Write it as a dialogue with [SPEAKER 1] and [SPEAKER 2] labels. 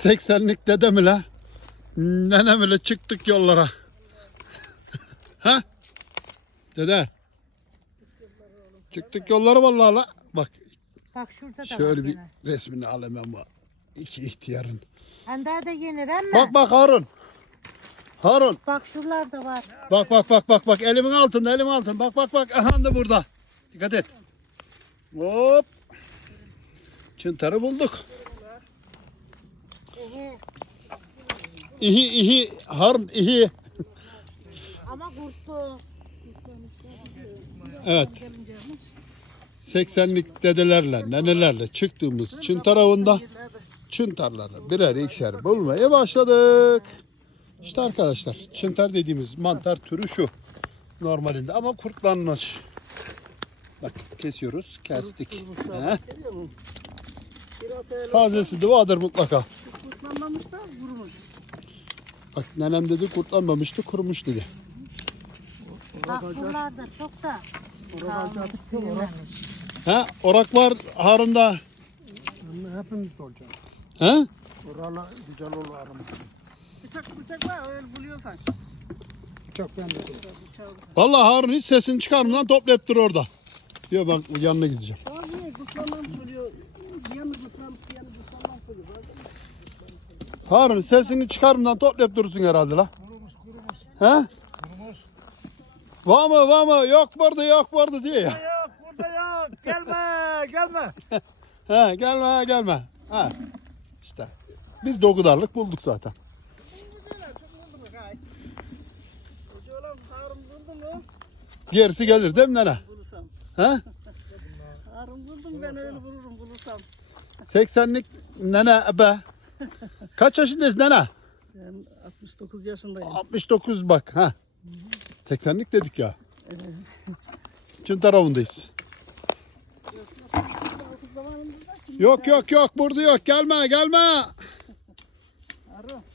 [SPEAKER 1] 80'lik dedem ile nenem ile çıktık yollara. Ha? Dede. Çıktık yollara vallahi la. Bak
[SPEAKER 2] Bak şurada da
[SPEAKER 1] şöyle
[SPEAKER 2] var
[SPEAKER 1] bir
[SPEAKER 2] gene.
[SPEAKER 1] resmini al hemen bak. İki ihtiyarın.
[SPEAKER 2] Ender de yenir ama.
[SPEAKER 1] Bak Harun. Harun.
[SPEAKER 2] Bak şuralarda var.
[SPEAKER 1] Bak elimin altında. Bak aha da burada. Dikkat et. Hop. Çıntarı bulduk. İhi Harun ihi.
[SPEAKER 2] Ama kurtlu.
[SPEAKER 1] Evet. 80'lik dedelerle, nenelerle çıktığımız çıntar avında çıntarları birer ikişer bulmaya başladık. İşte arkadaşlar çıntar dediğimiz mantar türü şu normalinde ama kurtlanmış. Bak kesiyoruz, kestik. He? Tazesi de vardır mutlaka.
[SPEAKER 3] Kurtlanmamış da vurmuş.
[SPEAKER 1] Bak nenem dedi kurtlanmamıştı, kurumuş dedi.
[SPEAKER 2] Bak şuralarda çok da. Kalmış, büyümemiş.
[SPEAKER 1] He? Orak var Harun'da.
[SPEAKER 3] Hepimiz olacak.
[SPEAKER 1] He?
[SPEAKER 3] Oralar güzel olur arama. Bıçak var öyle buluyorsan. Bıçak bende.
[SPEAKER 1] Vallahi Harun hiç sesini çıkarmadan toplayıp dur orada. Diyor ben yanına gideceğim.
[SPEAKER 3] Abi kurtlanmam söylüyor. Yanı kurtlanmam söylüyor.
[SPEAKER 1] Harun sesini çıkarmadan toplayıp durursun herhalde la.
[SPEAKER 3] Kurumuş.
[SPEAKER 1] He?
[SPEAKER 3] Kurumuş.
[SPEAKER 1] Var mı? Yok vardı diye ya.
[SPEAKER 3] Yok burada yok. Gelme.
[SPEAKER 1] He gelme. He. İşte biz dokudarlık bulduk zaten.
[SPEAKER 3] Harun buldun mu?
[SPEAKER 1] Gerisi gelir değil mi nene?
[SPEAKER 3] Bulursam.
[SPEAKER 1] He?
[SPEAKER 3] Harun buldum ben öyle bulurum bulursam.
[SPEAKER 1] 80'lik nene be. Kaç yaşındayız nene?
[SPEAKER 3] Ben 69 yaşındayım.
[SPEAKER 1] 69 bak ha. 80'lik dedik ya. Çıntar avındayız. Yok burada yok gelme.
[SPEAKER 3] Harun.